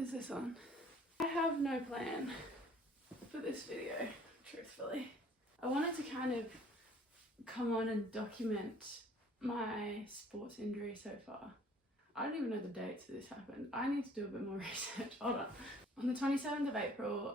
is this on? I have no plan for this video, truthfully. I wanted to kind of come on and document my sports injury so far. I don't even know the dates that this happened. I need to do a bit more research. Hold on. On the 27th of April,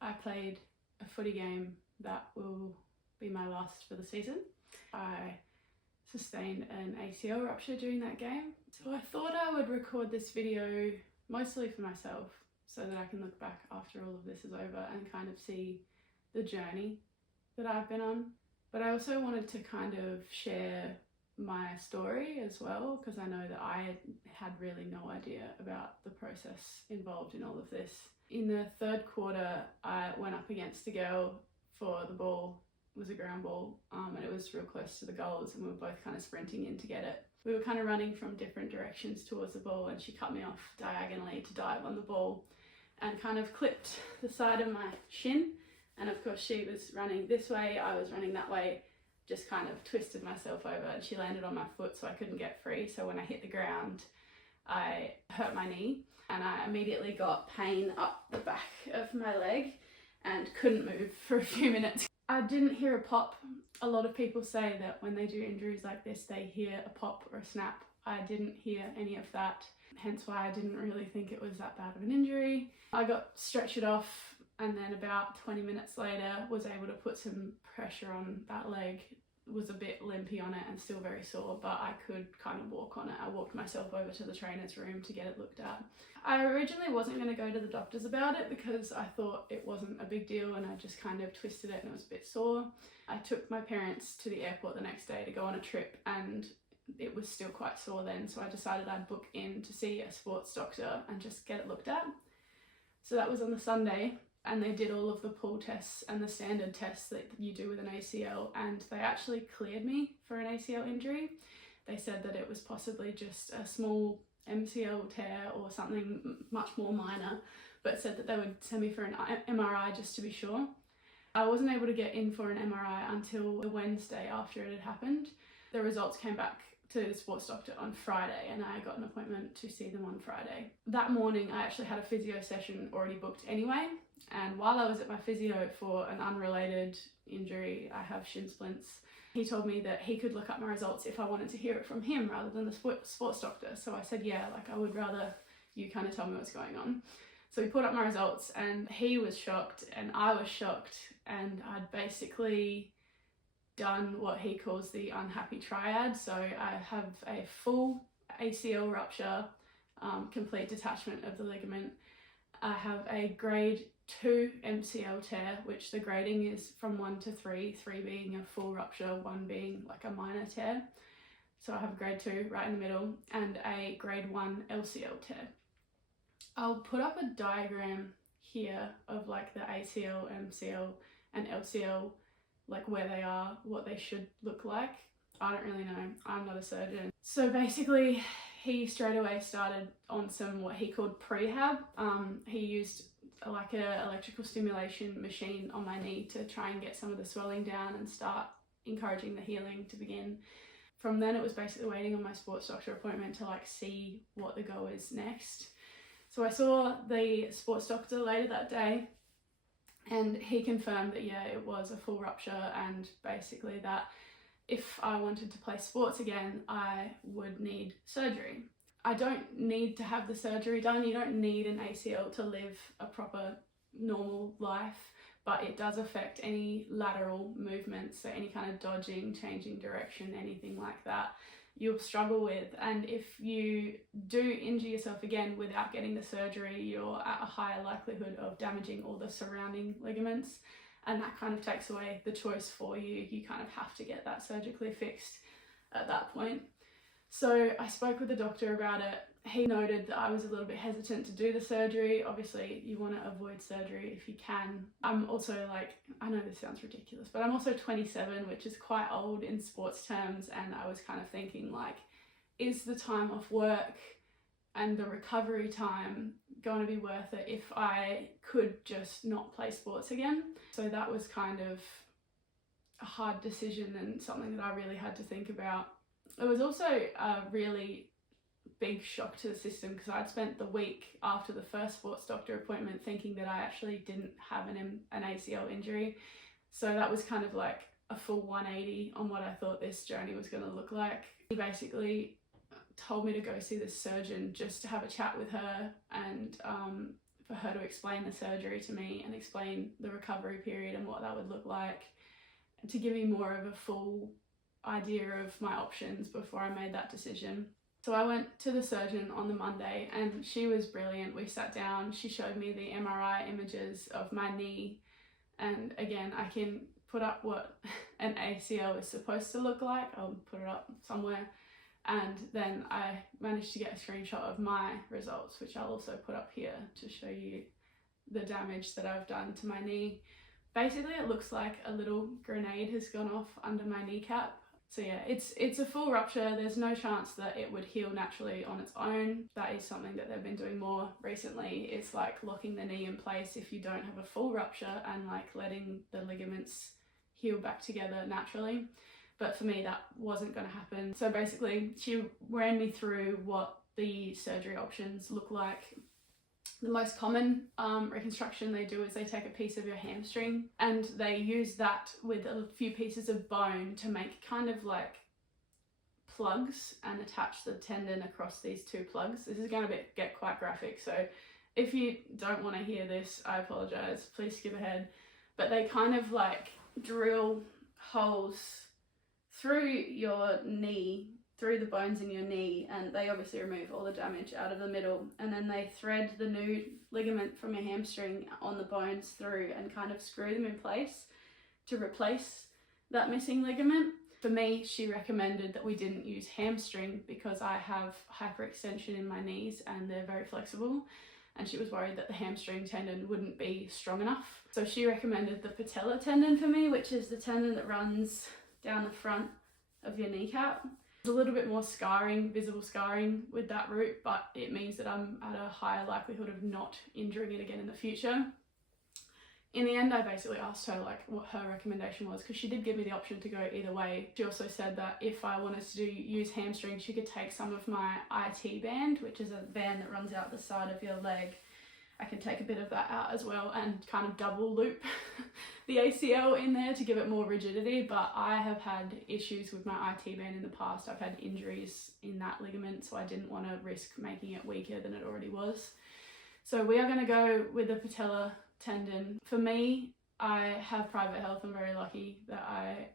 I played a footy game that will be my last for the season. I sustained an ACL rupture during that game. So I thought I would record this video mostly for myself so that I can look back after all of this is over and kind of see the journey that I've been on. But I also wanted to kind of share my story as well, because I know that I had really no idea about the process involved in all of this. In the third quarter, I went up against a girl for the ball. It was a ground ball, and it was real close to the goals, and we were both kind of sprinting in to get it. We were kind of running from different directions towards the ball, and she cut me off diagonally to dive on the ball and kind of clipped the side of my shin. And of course she was running this way, I was running that way, just kind of twisted myself over, and she landed on my foot so I couldn't get free. So when I hit the ground, I hurt my knee, and I immediately got pain up the back of my leg and couldn't move for a few minutes. I didn't hear a pop. A lot of people say that when they do injuries like this, they hear a pop or a snap. I didn't hear any of that, hence why I didn't really think it was that bad of an injury. I got stretchered off, and then about 20 minutes later was able to put some pressure on that leg. It was a bit limpy on it and still very sore, but I could kind of walk on it. I walked myself over to the trainer's room to get it looked at. I originally wasn't going to go to the doctors about it because I thought it wasn't a big deal, and I just kind of twisted it and it was a bit sore. I took my parents to the airport the next day to go on a trip, and it was still quite sore then, so I decided I'd book in to see a sports doctor and just get it looked at. So that was on the Sunday, and they did all of the pull tests and the standard tests that you do with an ACL, and they actually cleared me for an ACL injury. They said that it was possibly just a small MCL tear or something much more minor, but said that they would send me for an MRI just to be sure. I wasn't able to get in for an MRI until the Wednesday after it had happened. The results came back to the sports doctor on Friday, and I got an appointment to see them on Friday. That morning I actually had a physio session already booked anyway, and while I was at my physio for an unrelated injury, I have shin splints, he told me that he could look up my results if I wanted to hear it from him rather than the sports doctor. So I said, yeah, like I would rather you kind of tell me what's going on. So he put up my results, and he was shocked and I was shocked, and I'd basically done what he calls the unhappy triad. So I have a full ACL rupture, complete detachment of the ligament. I have a grade 2 MCL tear, which the grading is from 1 to 3, 3 being a full rupture, 1 being like a minor tear. So I have a grade 2 right in the middle, and a grade 1 LCL tear. I'll put up a diagram here of like the ACL, MCL and LCL, like where they are, what they should look like. I don't really know, I'm not a surgeon. So basically he straight away started on some what he called prehab. He used like a electrical stimulation machine on my knee to try and get some of the swelling down and start encouraging the healing to begin. From then it was basically waiting on my sports doctor appointment to like see what the go is next. So I saw the sports doctor later that day, and he confirmed that yeah, it was a full rupture, and basically that if I wanted to play sports again, I would need surgery. I don't need to have the surgery done. You don't need an ACL to live a proper normal life, but it does affect any lateral movements, so any kind of dodging, changing direction, anything like that, you'll struggle with. And if you do injure yourself again without getting the surgery, you're at a higher likelihood of damaging all the surrounding ligaments, and that kind of takes away the choice for you. You kind of have to get that surgically fixed at that point. So I spoke with the doctor about it. He noted that I was a little bit hesitant to do the surgery. Obviously you want to avoid surgery if you can. I'm also like, I know this sounds ridiculous, but I'm also 27, which is quite old in sports terms, and I was kind of thinking like, is the time off work and the recovery time going to be worth it if I could just not play sports again? So that was kind of a hard decision and something that I really had to think about. It was also a really big shock to the system because I'd spent the week after the first sports doctor appointment thinking that I actually didn't have an ACL injury. So that was kind of like a full 180 on what I thought this journey was going to look like. He basically told me to go see the surgeon just to have a chat with her and for her to explain the surgery to me and explain the recovery period and what that would look like, to give me more of a full idea of my options before I made that decision. So I went to the surgeon on the Monday and she was brilliant. We sat down, she showed me the MRI images of my knee, and again, I can put up what an ACL is supposed to look like. I'll put it up somewhere. And then I managed to get a screenshot of my results, which I'll also put up here to show you the damage that I've done to my knee. Basically, it looks like a little grenade has gone off under my kneecap. So yeah, it's a full rupture. There's no chance that it would heal naturally on its own. That is something that they've been doing more recently. It's like locking the knee in place if you don't have a full rupture and like letting the ligaments heal back together naturally. But for me, that wasn't going to happen. So basically, she ran me through what the surgery options look like. The most common reconstruction they do is they take a piece of your hamstring and they use that with a few pieces of bone to make kind of like plugs and attach the tendon across these two plugs. This is going to get quite graphic, so if you don't want to hear this, I apologize. Please skip ahead. But they kind of like drill holes through your knee, through the bones in your knee, and they obviously remove all the damage out of the middle, and then they thread the new ligament from your hamstring on the bones through and kind of screw them in place to replace that missing ligament. For me, she recommended that we didn't use hamstring because I have hyperextension in my knees and they're very flexible, and she was worried that the hamstring tendon wouldn't be strong enough. So she recommended the patella tendon for me, which is the tendon that runs down the front of your kneecap. There's a little bit more scarring, visible scarring with that route, but it means that I'm at a higher likelihood of not injuring it again in the future. In the end, I basically asked her like what her recommendation was, because she did give me the option to go either way. She also said that if I wanted to use hamstring, she could take some of my IT band, which is a band that runs out the side of your leg. I can take a bit of that out as well and kind of double loop the ACL in there to give it more rigidity. But I have had issues with my IT band in the past. I've had injuries in that ligament, so I didn't want to risk making it weaker than it already was. So we are going to go with the patella tendon. For me, I have private health. I'm very lucky that I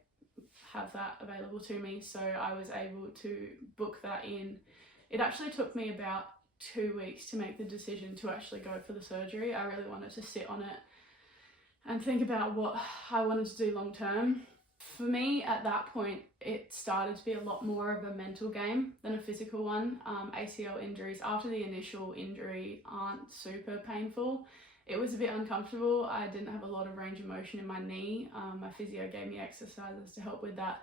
have that available to me. So I was able to book that in. It actually took me about 2 weeks to make the decision to actually go for the surgery. I really wanted to sit on it and think about what I wanted to do long term. For me, at that point, it started to be a lot more of a mental game than a physical one. ACL injuries after the initial injury aren't super painful. It was a bit uncomfortable. I didn't have a lot of range of motion in my knee. My physio gave me exercises to help with that,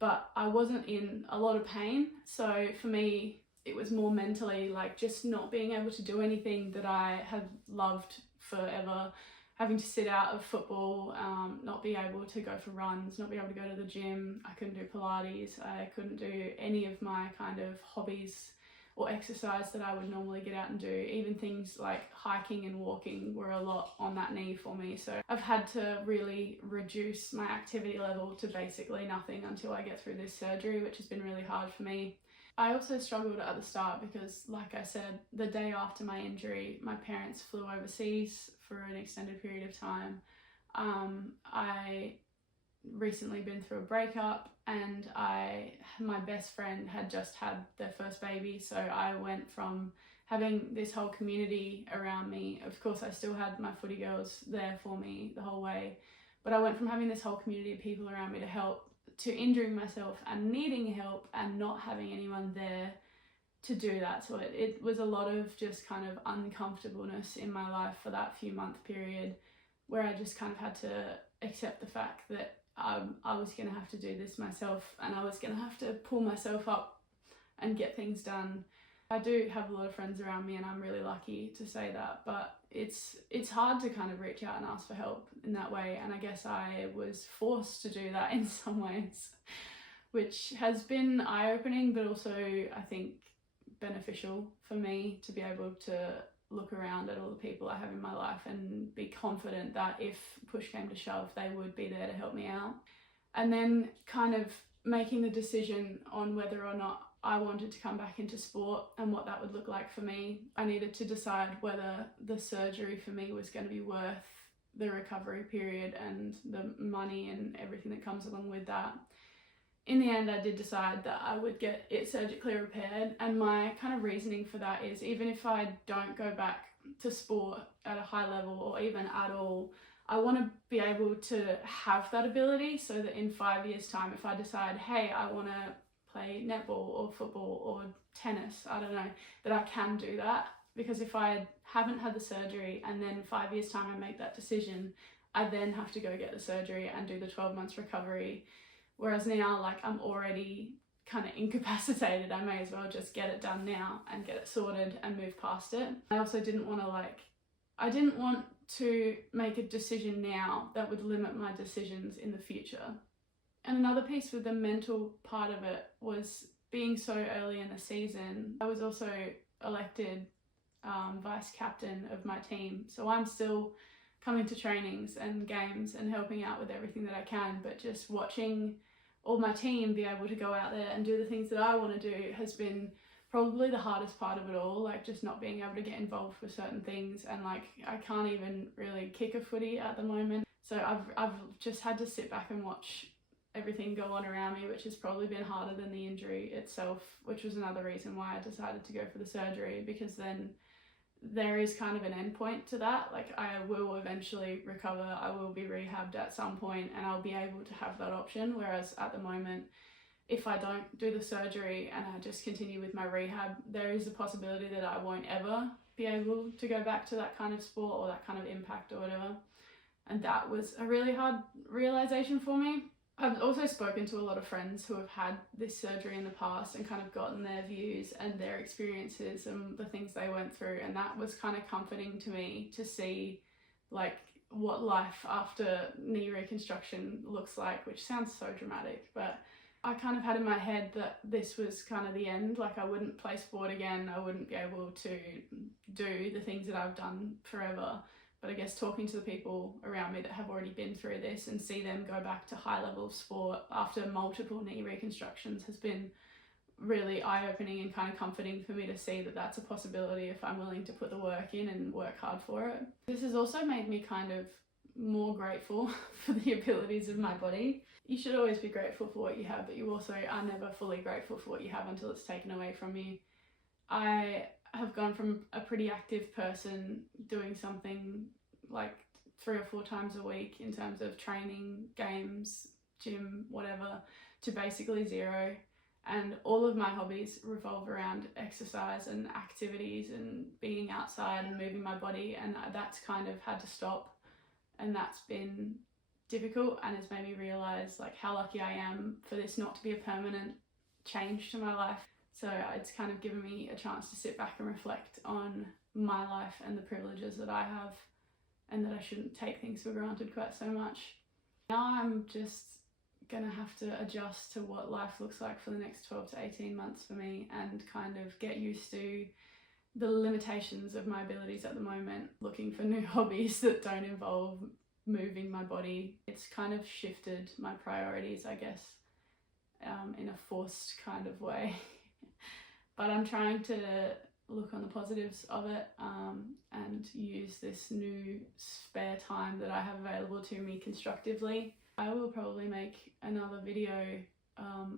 but I wasn't in a lot of pain. So for me, it was more mentally like just not being able to do anything that I had loved forever, having to sit out of football, not be able to go for runs, not be able to go to the gym. I couldn't do Pilates. I couldn't do any of my kind of hobbies or exercise that I would normally get out and do. Even things like hiking and walking were a lot on that knee for me. So I've had to really reduce my activity level to basically nothing until I get through this surgery, which has been really hard for me. I also struggled at the start because, like I said, the day after my injury, my parents flew overseas for an extended period of time. I recently been through a breakup, and my best friend had just had their first baby, so I went from having this whole community around me. Of course, I still had my footy girls there for me the whole way, but I went from having this whole community of people around me to help, to injuring myself and needing help and not having anyone there to do that. So it was a lot of just kind of uncomfortableness in my life for that few month period, where I just kind of had to accept the fact that I was going to have to do this myself, and I was going to have to pull myself up and get things done. I do have a lot of friends around me, and I'm really lucky to say that, but it's hard to kind of reach out and ask for help in that way, and I guess I was forced to do that in some ways, which has been eye-opening, but also I think beneficial for me to be able to look around at all the people I have in my life and be confident that if push came to shove, they would be there to help me out. And then kind of making the decision on whether or not I wanted to come back into sport and what that would look like for me. I needed to decide whether the surgery for me was going to be worth the recovery period and the money and everything that comes along with that. In the end, I did decide that I would get it surgically repaired, and my kind of reasoning for that is, even if I don't go back to sport at a high level or even at all, I want to be able to have that ability so that in 5 years' time, if I decide, hey, I want to play netball or football or tennis, I don't know, that I can do that. Because if I haven't had the surgery and then 5 years' time I make that decision, I then have to go get the surgery and do the 12 months recovery. Whereas now, like, I'm already kind of incapacitated. I may as well just get it done now and get it sorted and move past it. I also didn't want to I didn't want to make a decision now that would limit my decisions in the future. And another piece with the mental part of it was being so early in the season. I was also elected vice captain of my team. So I'm still coming to trainings and games and helping out with everything that I can, but just watching all my team be able to go out there and do the things that I want to do has been probably the hardest part of it all, like just not being able to get involved with certain things. And like, I can't even really kick a footy at the moment. So I've just had to sit back and watch everything go on around me, which has probably been harder than the injury itself, which was another reason why I decided to go for the surgery, because then there is kind of an end point to that. Like, I will eventually recover, I will be rehabbed at some point, and I'll be able to have that option. Whereas at the moment, if I don't do the surgery and I just continue with my rehab, there is a possibility that I won't ever be able to go back to that kind of sport or that kind of impact or whatever. And that was a really hard realization for me. I've also spoken to a lot of friends who have had this surgery in the past and kind of gotten their views and their experiences and the things they went through, and that was kind of comforting to me to see like what life after knee reconstruction looks like, which sounds so dramatic, but I kind of had in my head that this was kind of the end. Like, I wouldn't play sport again, I wouldn't be able to do the things that I've done forever. But I guess talking to the people around me that have already been through this and see them go back to high level of sport after multiple knee reconstructions has been really eye-opening and kind of comforting for me to see that that's a possibility if I'm willing to put the work in and work hard for it. This has also made me kind of more grateful for the abilities of my body. You should always be grateful for what you have, but you also are never fully grateful for what you have until it's taken away from you. I have gone from a pretty active person doing something like 3 or 4 times a week in terms of training, games, gym, whatever, to basically zero. And all of my hobbies revolve around exercise and activities and being outside and moving my body, and that's kind of had to stop, and that's been difficult and has made me realise like how lucky I am for this not to be a permanent change to my life. So it's kind of given me a chance to sit back and reflect on my life and the privileges that I have, and that I shouldn't take things for granted quite so much. Now I'm just gonna have to adjust to what life looks like for the next 12 to 18 months for me, and kind of get used to the limitations of my abilities at the moment, looking for new hobbies that don't involve moving my body. It's kind of shifted my priorities, I guess, in a forced kind of way. But I'm trying to look on the positives of it and use this new spare time that I have available to me constructively. I will probably make another video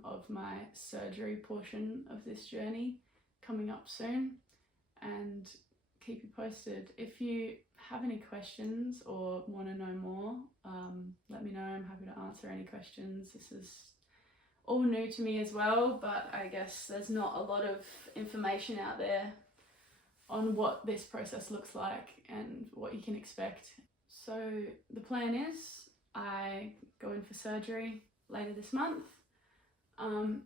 of my surgery portion of this journey coming up soon, and keep you posted. If you have any questions or want to know more, let me know. I'm happy to answer any questions. This is all new to me as well, but I guess there's not a lot of information out there on what this process looks like and what you can expect. So the plan is I go in for surgery later this month.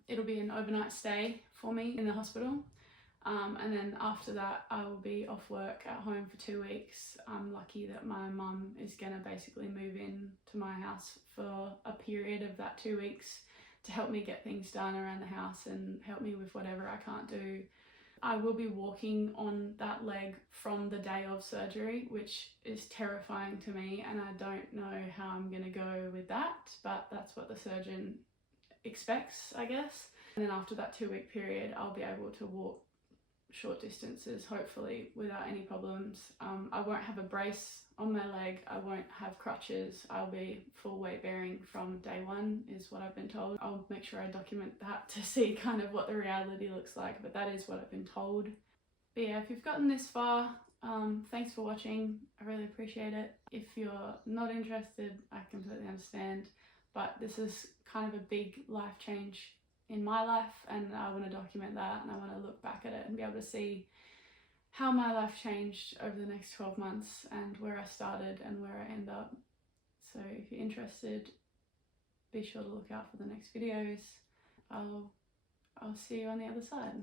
It'll be an overnight stay for me in the hospital. And then after that, I will be off work at home for 2 weeks. I'm lucky that my mum is gonna basically move in to my house for a period of that 2 weeks to help me get things done around the house and help me with whatever I can't do I will be walking on that leg from the day of surgery, which is terrifying to me, and I don't know how I'm going to go with that, but that's what the surgeon expects, I guess. And then after that 2-week period, I'll be able to walk short distances, hopefully, without any problems. I won't have a brace on my leg, I won't have crutches, I'll be full weight bearing from day one, is what I've been told. I'll make sure I document that to see kind of what the reality looks like, but that is what I've been told. But yeah, if you've gotten this far, thanks for watching, I really appreciate it. If you're not interested, I completely understand, but this is kind of a big life change in my life, and I want to document that, and I want to look back at it and be able to see how my life changed over the next 12 months and where I started and where I end up. So if you're interested, be sure to look out for the next videos. I'll see you on the other side.